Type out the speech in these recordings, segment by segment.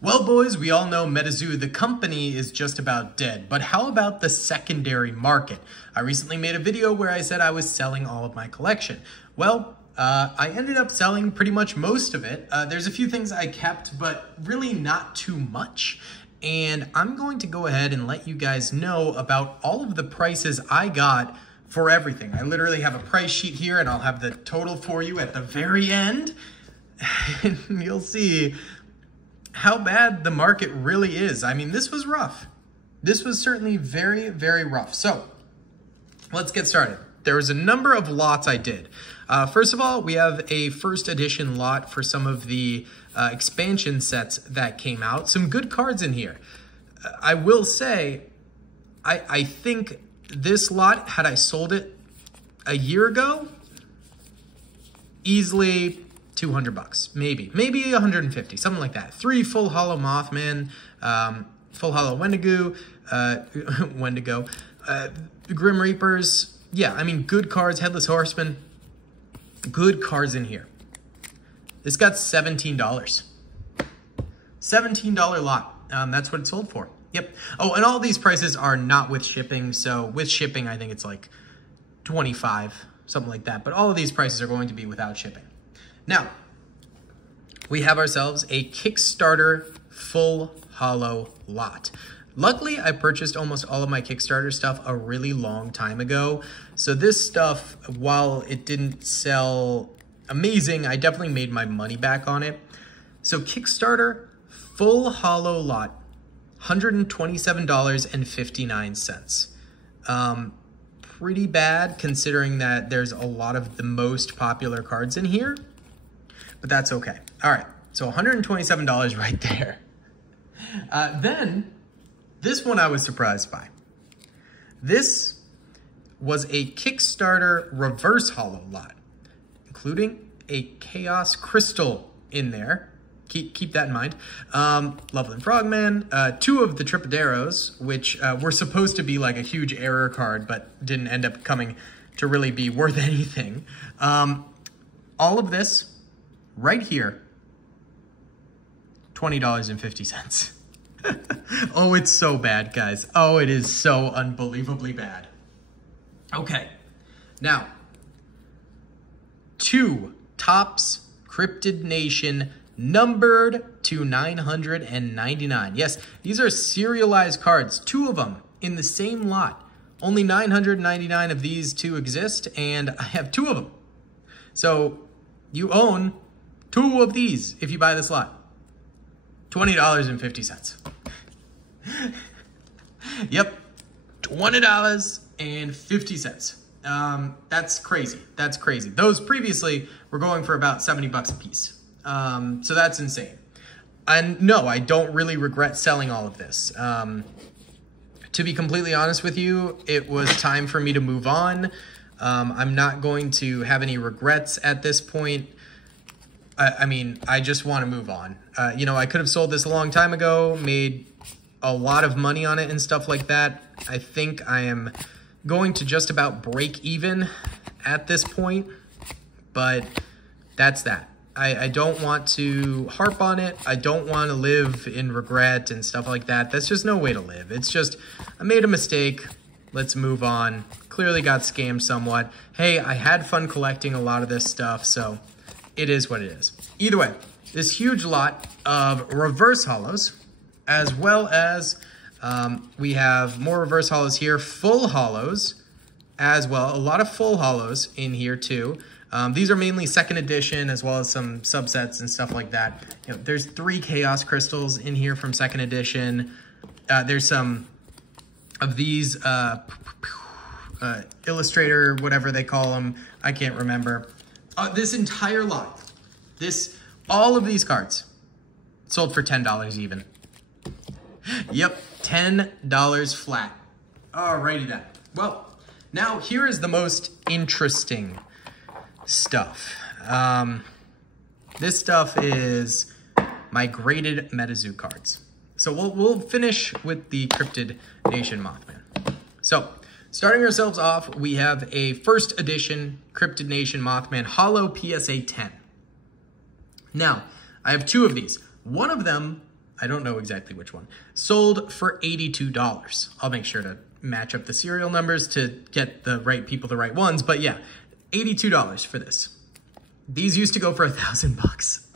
Well, boys, we all know Metazoo, the company, is just about dead. But how about the secondary market? I recently made a video where I said I was selling all of my collection. Well, I ended up selling pretty much most of it. There's a few things I kept, but really not too much. And I'm going to go ahead and let you guys know about all of the prices I got for everything. I literally have a price sheet here, and I'll have the total for you at the very end. And you'll see how bad the market really is. I mean, this was rough. This was certainly very, very rough. So let's get started. There was a number of lots I did. First of all, we have a first edition lot for some of the expansion sets that came out. Some good cards in here. I will say, I think this lot, had I sold it a year ago, easily 200 bucks, maybe 150, something like that. 3 full hollow Mothman, full hollow Wendigo, Grim Reapers. Yeah, I mean, good cards. Headless Horseman, good cards in here. This got $17. $17 lot. That's what it sold for. Yep. Oh, and all these prices are not with shipping. So with shipping, I think it's like 25, something like that. But all of these prices are going to be without shipping. Now, we have ourselves a Kickstarter full hollow lot. Luckily, I purchased almost all of my Kickstarter stuff a really long time ago. So this stuff, while it didn't sell amazing, I definitely made my money back on it. So Kickstarter full hollow lot, $127.59. Pretty bad considering that there's a lot of the most popular cards in here, but that's okay. All right, so $127 right there. Then this one I was surprised by. This was a Kickstarter reverse hollow lot, including a Chaos Crystal in there. Keep that in mind. Loveland Frogman, 2 of the Tripaderos, which were supposed to be like a huge error card, but didn't end up coming to really be worth anything. All of this right here, $20.50. Oh, it's so bad, guys. Oh, it is so unbelievably bad. Okay, now, 2 Topps Cryptid Nation numbered to 999. Yes, these are serialized cards, 2 of them in the same lot. Only 999 of these 2 exist, and I have 2 of them. So you own 2 of these if you buy this lot. $20.50. Yep, $20.50. That's crazy. That's crazy. Those previously were going for about 70 bucks a piece. So that's insane. And no, I don't really regret selling all of this. To be completely honest with you, it was time for me to move on. I'm not going to have any regrets at this point. I mean, I just want to move on. You know, I could have sold this a long time ago, made a lot of money on it and stuff like that. I think I am going to just about break even at this point, but that's that. I don't want to harp on it. I don't want to live in regret and stuff like that. That's just no way to live. It's just, I made a mistake. Let's move on. Clearly got scammed somewhat. Hey, I had fun collecting a lot of this stuff, so it is what it is. Either way, this huge lot of reverse hollows, as well as we have more reverse hollows here, full hollows as well. A lot of full hollows in here too. These are mainly second edition, as well as some subsets and stuff like that. You know, there's 3 Chaos Crystals in here from second edition. There's some of these Illustrator, whatever they call them. I can't remember. This entire lot, all of these cards sold for $10 even. Yep, $10 flat. Alrighty then. Well, now here is the most interesting stuff. This stuff is my graded Metazoo cards. So we'll finish with the Cryptid Nation Mothman. So starting ourselves off, we have a first edition Cryptid Nation Mothman Hollow PSA 10. Now, I have 2 of these. One of them I don't know exactly which one. Sold for $82. I'll make sure to match up the serial numbers to get the right people the right ones. But yeah, $82 for this. These used to go for $1,000.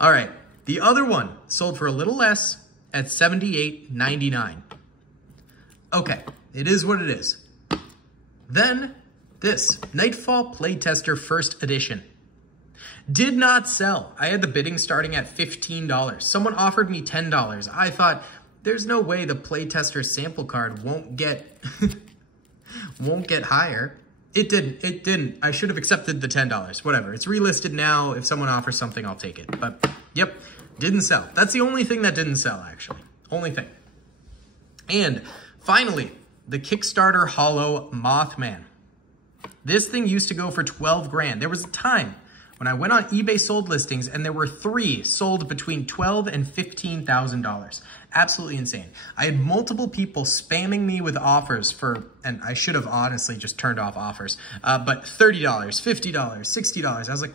All right, the other one sold for a little less at $78.99. Okay, it is what it is. Then this Nightfall Playtester First Edition. Did not sell. I had the bidding starting at $15. Someone offered me $10. I thought, there's no way the playtester sample card won't get won't get higher. It didn't. I should have accepted the $10. Whatever. It's relisted now. If someone offers something, I'll take it. But yep, didn't sell. That's the only thing that didn't sell, actually. Only thing. And finally, the Kickstarter Hollow Mothman. This thing used to go for 12 grand. There was a time when I went on eBay sold listings and there were 3 sold between $12,000 and $15,000. Absolutely insane. I had multiple people spamming me with offers for, and I should have honestly just turned off offers, but $30, $50, $60. I was like,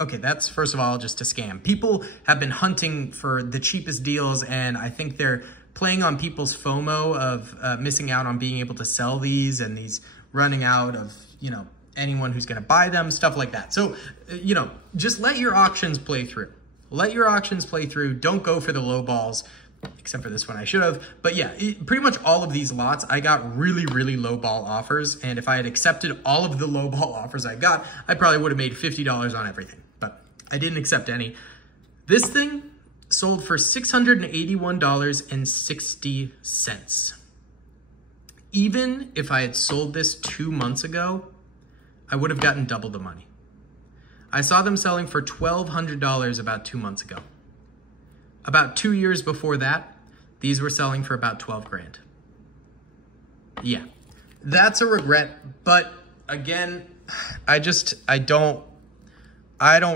okay, that's first of all just a scam. People have been hunting for the cheapest deals, and I think they're playing on people's FOMO of missing out on being able to sell these, and these running out of, you know, anyone who's going to buy them, stuff like that. So, you know, just let your auctions play through. Let your auctions play through. Don't go for the low balls, except for this one I should have. But yeah, pretty much all of these lots, I got really, really low ball offers. And if I had accepted all of the low ball offers I got, I probably would have made $50 on everything. But I didn't accept any. This thing sold for $681.60. Even if I had sold this 2 months ago, I would have gotten double the money. I saw them selling for $1,200 about 2 months ago. About 2 years before that, these were selling for about 12 grand. Yeah, that's a regret. But again, I don't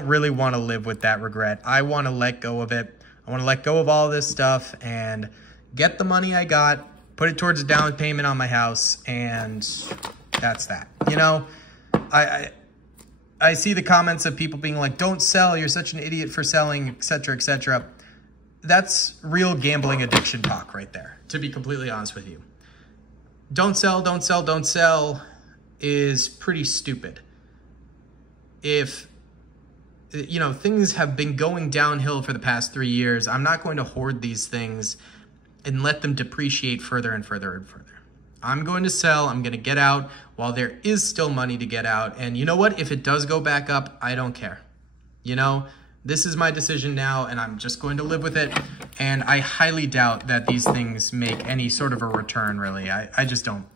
really want to live with that regret. I want to let go of it. I want to let go of all this stuff and get the money I got, put it towards a down payment on my house, and that's that. You know, I see the comments of people being like, don't sell, you're such an idiot for selling, etc., etc. That's real gambling addiction talk right there, to be completely honest with you. Don't sell, don't sell, don't sell is pretty stupid. If, you know, things have been going downhill for the past 3 years, I'm not going to hoard these things and let them depreciate further and further and further. I'm going to sell, I'm going to get out while there is still money to get out. And you know what? If it does go back up, I don't care. You know, this is my decision now, and I'm just going to live with it. And I highly doubt that these things make any sort of a return, really. I just don't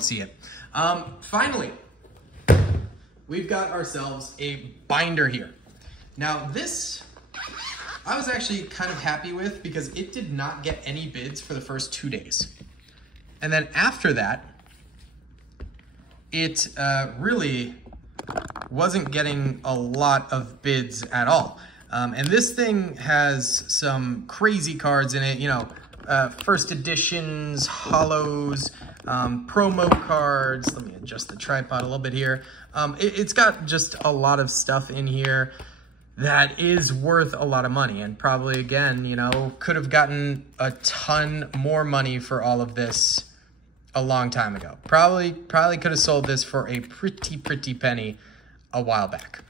see it. Finally, we've got ourselves a binder here. Now this, I was actually kind of happy with because it did not get any bids for the first 2 days. And then after that, it really wasn't getting a lot of bids at all. And this thing has some crazy cards in it, you know, first editions, hollows, promo cards. Let me adjust the tripod a little bit here. It's got just a lot of stuff in here that is worth a lot of money, and probably, again, you know, could have gotten a ton more money for all of this a long time ago. Probably could have sold this for a pretty penny a while back.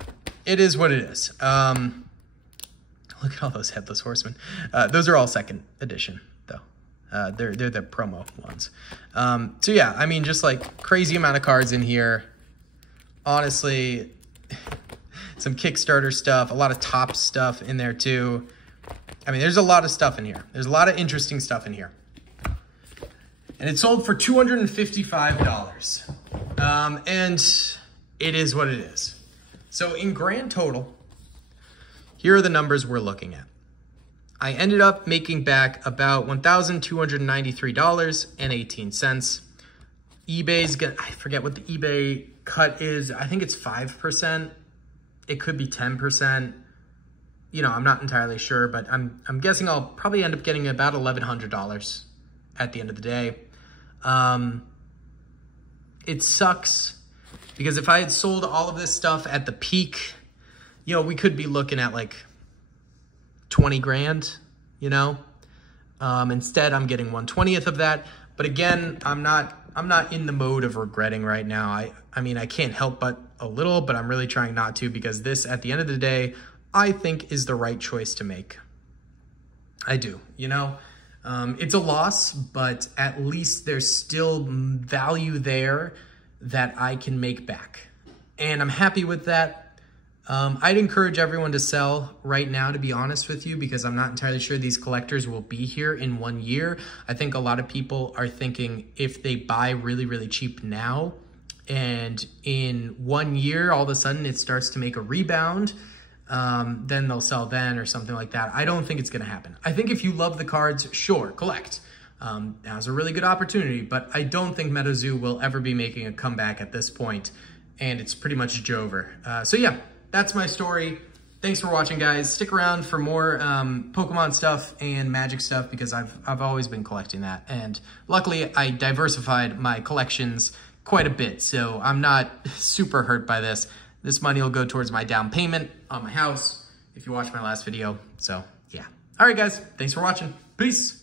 It is what it is. Look at all those Headless Horsemen. Those are all second edition, though. They're the promo ones. So yeah, I mean, just like crazy amount of cards in here. Honestly, some Kickstarter stuff, a lot of top stuff in there too. I mean, there's a lot of stuff in here. There's a lot of interesting stuff in here. And it sold for $255. And it is what it is. So in grand total, here are the numbers we're looking at. I ended up making back about $1,293.18. eBay's gonna, I forget what the eBay cut is. I think it's 5%. It could be 10%. You know, I'm not entirely sure, but I'm guessing I'll probably end up getting about $1,100 at the end of the day. It sucks because if I had sold all of this stuff at the peak, you know, we could be looking at like 20 grand, you know? Instead, I'm getting 1/20th of that. But again, I'm not in the mode of regretting right now. I mean, I can't help but a little, but I'm really trying not to, because this, at the end of the day, I think is the right choice to make. I do, you know? It's a loss, but at least there's still value there that I can make back. And I'm happy with that. I'd encourage everyone to sell right now, to be honest with you, because I'm not entirely sure these collectors will be here in 1 year. I think a lot of people are thinking if they buy really, really cheap now, and in 1 year, all of a sudden it starts to make a rebound, then they'll sell then or something like that. I don't think it's going to happen. I think if you love the cards, sure, collect. Now's a really good opportunity, but I don't think Metazoo will ever be making a comeback at this point, and it's pretty much over. So yeah, that's my story. Thanks for watching, guys. Stick around for more Pokemon stuff and Magic stuff, because I've always been collecting that, and luckily I diversified my collections quite a bit, so I'm not super hurt by this. This money will go towards my down payment on my house if you watched my last video. So yeah. All right, guys. Thanks for watching. Peace.